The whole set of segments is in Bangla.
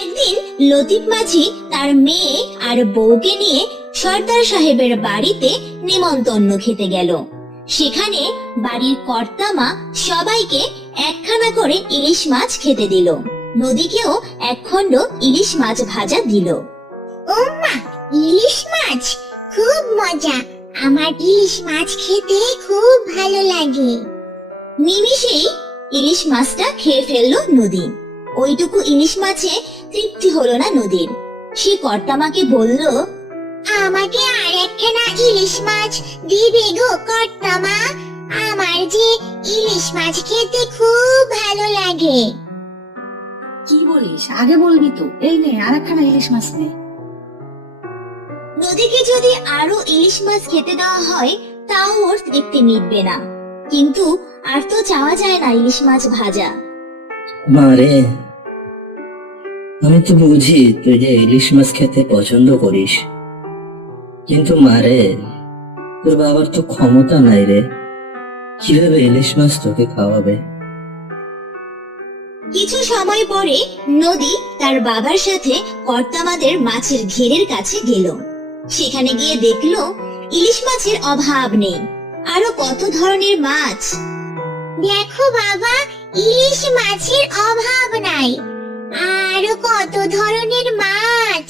একদিন লতিফ মাঝি তার মেয়ে আর বউকে নিয়ে সর্দার সাহেবের বাড়িতে নেমন্তন্ন খেতে গেল। সেখানে বাড়ির কর্তামা সবাইকে একখানা করে ইলিশ মাছ খেতে দিল। নদীকেও এক খণ্ড ইলিশ মাছ ভাজা দিল। ওমা, ইলিশ মাছ খুব মজা। আমার ইলিশ মাছ খেতে খুব ভালো লাগে। নিমিষেই ইলিশ মাছটা খেয়ে ফেললো নদী। ওইটুকু ইলিশ মাছে তৃপ্তি হলো না নদীর। সে কর্তামাকে বলল, আমাকে আর একখানা ইলিশ মাছ দিবে গো কর্তামা। আমার যে ইলিশ মাছ খেতে খুব ভালো লাগে। কি বলিস? আগে বলবি তো। এই নে আরেকখানা ইলিশ মাছ নে। নদীকে যদি আরো ইলিশ মাছ খেতে দেওয়া হয় তাও ওর তৃপ্তি মিটবে না। কিন্তু আর তো চাওয়া যায় না ইলিশ মাছ ভাজা। মারে, আমি তো বুঝি তুই যে ইলিশ মাছ খেতে পছন্দ করিস, কিন্তু মারে, তোর বাবার তো ক্ষমতা নাই রে। কিভাবে ইলিশ মাছ তোকে খাওয়াবে? কিছু সময় পরে নদী তার বাবার সাথে কর্তামাদের মাছের ঘেরের কাছে গেল। সেখানে গিয়ে দেখলো ইলিশ মাছের অভাব নেই, আরো কত ধরনের মাছ। দেখো বাবা, ইলিশ মাছের অভাব নাই, আরো কত ধরনের মাছ।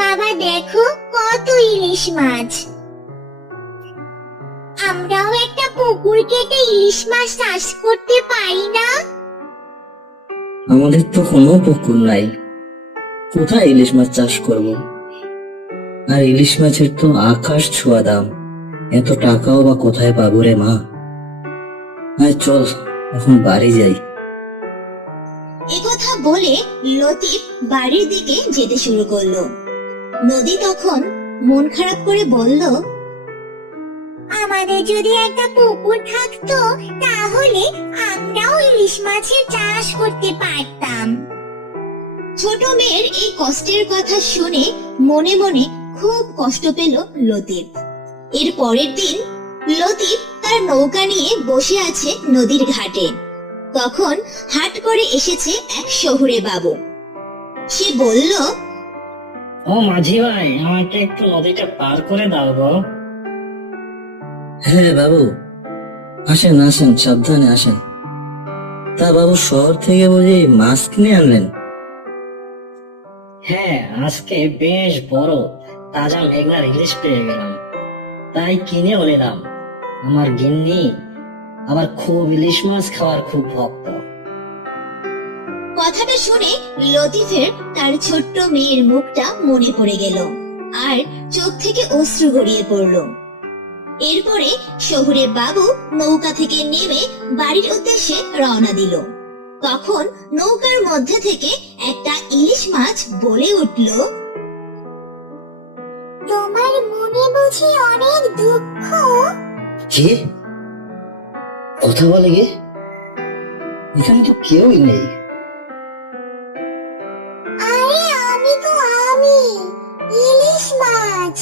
বাবা দেখো কত ইলিশ মাছ। আমরাও একটা পুকুর কেটে ইলিশ মাছ চাষ করতে পারি না? আমাদের তো কোনো পুকুর নাই, কোথায় ইলিশ মাছ চাষ করব? আর ইলিশ মাছের তো আকাশ ছোঁয়া দাম, এত টাকাও বা কোথায় পাবো রে মা? আয় চল, এখন বাড়ি যাই। একথা বলে লতিফ বাড়ির দিকে যেতে শুরু করলো। নদী তখন মন খারাপ করে বলল, আমাদের যদি একটা পুকুর থাকতো তাহলে আমরাও ইলিশ মাছের চাষ করতে পারতাম। ছোট মেয়ের এই কষ্টের কথা শুনে মনে মনে খুব কষ্ট পেল লতিফ। এর পরের দিন লতিফ তার নৌকা নিয়ে বসে আছে নদীর ঘাটে। তখন হাট করে এসেছে এক শহুরে বাবু। সে বলল, ও মাঝি ভাই, আমাকে একটু নদীটা পার করে দাও গো। হ্যাঁ বাবু, আসেন আসেন, সাবধানে আসেন। তা বাবু, শহর থেকে বুঝি মাছ কিনে আনলেন? হ্যাঁ, আজকে বেশ বড় তাজা মেঘনার ইলিশ পেয়ে গেলাম, তাই কিনে নিলাম। আমার গিন্নি আবার খুব ইলিশ মাছ খাওয়ার খুব ভক্ত। কথাটা শুনে লতিফের তার ছোট্ট মেয়ের মুখটা মনে পড়ে গেল আর চোখ থেকে অশ্রু গড়িয়ে পড়ল। এরপরে শহুরে বাবু নৌকা থেকে নেমে বাড়ির উদ্দেশ্যে রওনা দিল। তখন নৌকার মধ্যে থেকে একটা ইলিশ মাছ বলে উঠল, তোমার মনে বুঝি অনেক দুঃখ? কি কথা বলে গে? এখানে তো কেউই নেই। আরে আমি ইলিশ মাছ।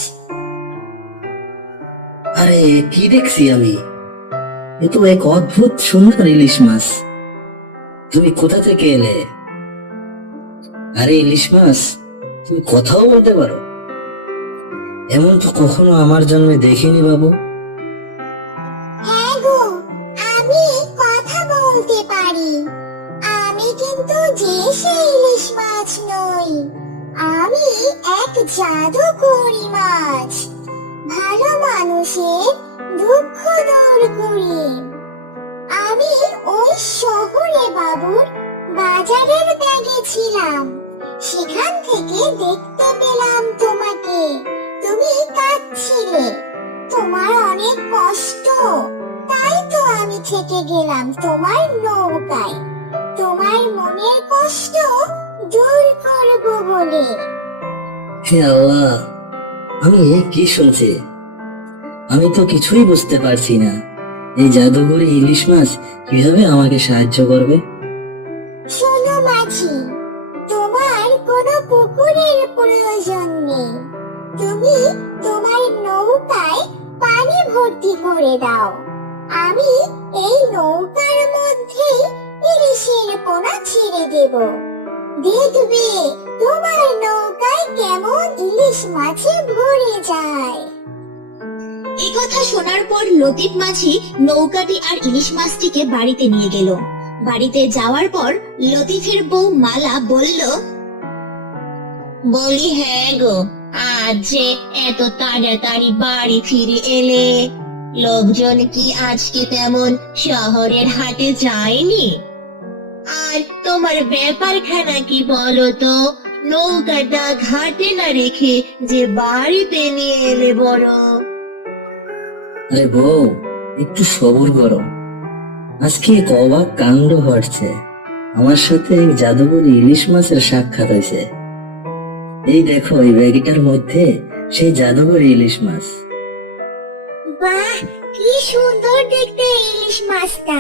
আরে কি দেখছি আমি? এ তো এক অদ্ভুত সুন্দর ইলিশ মাছ। তুমি কোথা থেকে এলে? আরে ইলিশ মাছ, তুমি কথাও বলতে পারো? এমন তো কখনো আমার জন্মে দেখিনি বাবু। হ্যাঁ গো, আমি কথা বলতে পারি। আমি কিন্তু যে সেই ইলিশ মাছ নই, আমি এক জাদুকরি মাছ। ভালো মানুষের দুঃখ দূর করি। আমি ওই শহরে বাবুর বাজারের ব্যাগে ছিলাম, সেখান থেকে দেখতে পেলাম তোমাকে। তুমি কাঁদছিলে, তোমার অনেক কষ্ট, তাই তো আমি থেকে গেলাম তোমার নৌকায়, তোমার মনের কষ্ট দূর করব বলে। হে আল্লাহ, আমি এ কি শুনছি? আমি তো কিছুই বুঝতে পারছি না। এই জাদুঘরে ইলিশ মাছ কিভাবে আমাকে সাহায্য করবে? শোনো মাঝি, তোমার কোনো পুকুরের প্রয়োজন নেই। তুমি তোমার নৌকায় পানি ভর্তি করে দাও। আমি এই নৌকার মধ্যেই ইলিশের পোনা ছেড়ে দেব। দেখবে তোমার নৌকায় কেমন ইলিশ মাছে ভরে যায়। এই কথা শোনার পর লতিফ মাঝি নৌকাটি আর ইলিশ মাছটিকে বাড়িতে নিয়ে গেল। বাড়িতে যাওয়ার পর লতিফের বউ মালা বলল, বলি হ্যাঁ গো, আজ যে এত তাড়াতাড়ি বাড়ি ফিরে এলে, লোকজন কি আজকে তেমন শহরের হাটে যায়নি? আর তোমার ব্যাপারখানা কি বলো তো? নৌকাটা ঘাটে না রেখে যে বাড়িতে নিয়ে এলে বড়। আরে বউ, একটু সবুর করো। আজকে এক অবাক কাণ্ড ঘটছে। আমার সাথে এক জাদুকরি ইলিশ মাছের সাক্ষাৎ হয়েছে। এই দেখো, এই ব্যাগটার মধ্যে সেই জাদুকরি ইলিশ মাছ। বাহ, কি সুন্দর দেখতে ইলিশ মাছটা,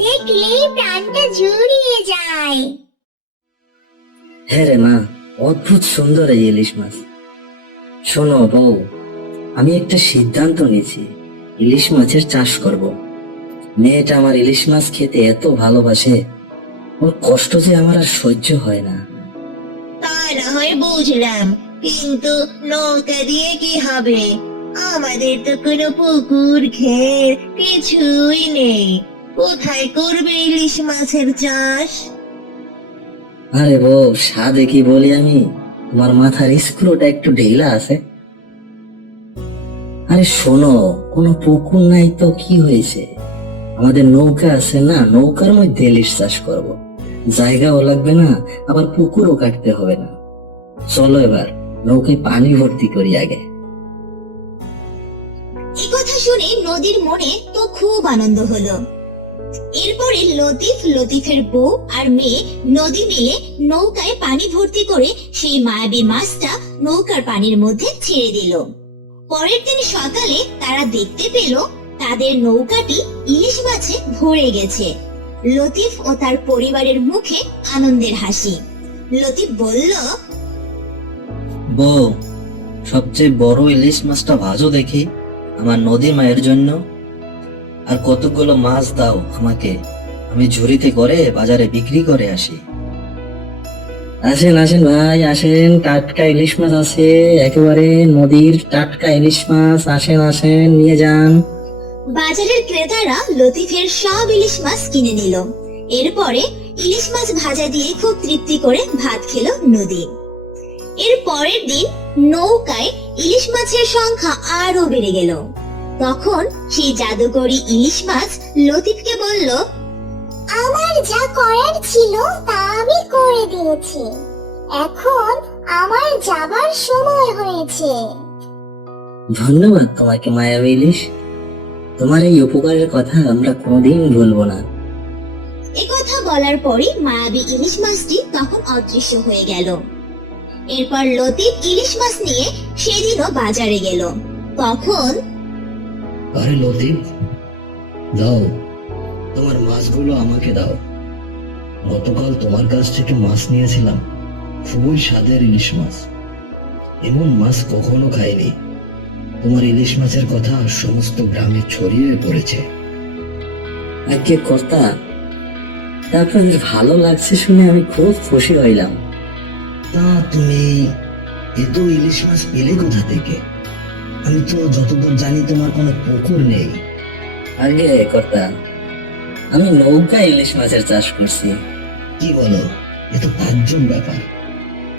দেখলেই প্রাণটা জুড়িয়ে যায়। হ্যাঁ রে মা, অদ্ভুত সুন্দর এই ইলিশ মাছ। শোনো বউ, আমি একটা সিদ্ধান্ত নিয়েছি, ইলিশ মাছের চাষ করব। মেয়েটা আমার ইলিশ মাছ খেতে এত ভালোবাসে, ওর কষ্ট যে আমার আর সহ্য হয় না। তা না হয় বুঝলাম, কিন্তু নৌকা দিয়ে কি হবে? আমাদের তো কোনো পুকুর ঘের কিছুই নেই, কোথায় করবে ইলিশ মাছের চাষ? আরে বউ, সাধে কি বলি আমি, তোমার মাথার স্ক্রুটা একটু ঢিলা আছে। আরে শোনো, কোনো পুকুর নাই তো কি হয়েছে, আমাদের নৌকা আছে না, নৌকার মধ্যে ইলিশ চাষ করব। জায়গাও লাগবে না, আবার পুকুরও কাটতে হবে না। চলো এবার নৌকায় পানি ভর্তি করি আগে। এই কথা শুনে নদীর মনে তো খুব আনন্দ হলো। এরপরে লতিফ, লতিফের বউ আর মেয়ে নদী মিলে নৌকায় পানি ভর্তি করে সেই মায়াবী মাছটা নৌকার পানির মধ্যে ছেড়ে দিল। পরের দিন সকালে তারা দেখতে পেল তাদের নৌকাটি ইলিশ মাছে ভরে গেছে। লতিফ ও তার পরিবারের মুখে আনন্দের হাসি। লতিফ বলল, বউ, সবচেয়ে বড় ইলিশ মাছটা ভাজো দেখি আমার নদী মায়ের জন্য, আর কতগুলো মাছ দাও আমাকে, আমি ঝুড়িতে করে বাজারে বিক্রি করে আসি। আসেন আসেন ভাই, আসেন, টাটকা ইলিশ মাছ আছে, একেবারে নদীর টাটকা ইলিশ মাছ। আসেন আসেন, নিয়ে যান। বাজারের ক্রেতারা লতিফের সব ইলিশ মাছ কিনে নিল। এরপরে ইলিশ মাছ ভাজা দিয়ে খুব তৃপ্তি করে ভাত খেলো নদী। এর পরের দিন নৌকায় ইলিশ মাছের সংখ্যা আরো বেড়ে গেল। তখন সেই জাদুকরি ইলিশ মাছ লতিফকে বলল, আমার যা করার ছিল তা আমি করে দিয়েছি, এখন আমার যাবার সময় হয়েছে। ধন্যবাদ তোমাকে মায়াবী ইলিশ, তোমার এই উপকারের কথা আমরা কোনোদিন ভুলবো না। একথা বলার পরই মায়াবী ইলিশ মাছটি তখন অদৃশ্য হয়ে গেল। এরপর লতিফ ইলিশ মাছ নিয়ে সেদিনও বাজারে গেল। তখন আরে লতিফ, দাও তোমার মাছগুলো আমাকে দাও। গতকাল তোমার কাছ থেকে মাছ নিয়েছিলাম, খুবই স্বাদের ইলিশ মাছ, এমন মাছ কখনো খাইনি। তোমার ইলিশ মাছের কথা সমস্ত গ্রামে ছড়িয়ে পড়েছে। আজকে কর্তা, আপনাদের ভালো লাগছে শুনে আমি খুব খুশি হইলাম। তা তুমি এত ইলিশ মাছ পেলে কোথা থেকে? আমি তো যতদূর জানি তোমার কোনো পুকুর নেই। আগে কর্তা, আমি নৌকা ইলিশ মাছের চাষ করছি। কি বলো, এ তো তাজ্জব ব্যাপার।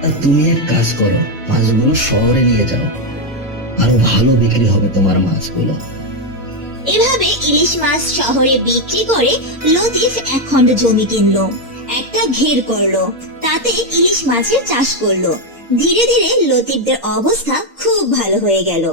তা তুমি এক কাজ করো, মাছগুলো শহরে নিয়ে যাও, আরো ভালো বিক্রি হবে তোমার মাছগুলো। এভাবে ইলিশ মাছ শহরে বিক্রি করে লতিফ এক খণ্ড জমি কিনলো, একটা ঘের করলো, তাতে ইলিশ মাছের চাষ করলো। ধীরে ধীরে লতিফদের অবস্থা খুব ভালো হয়ে গেল।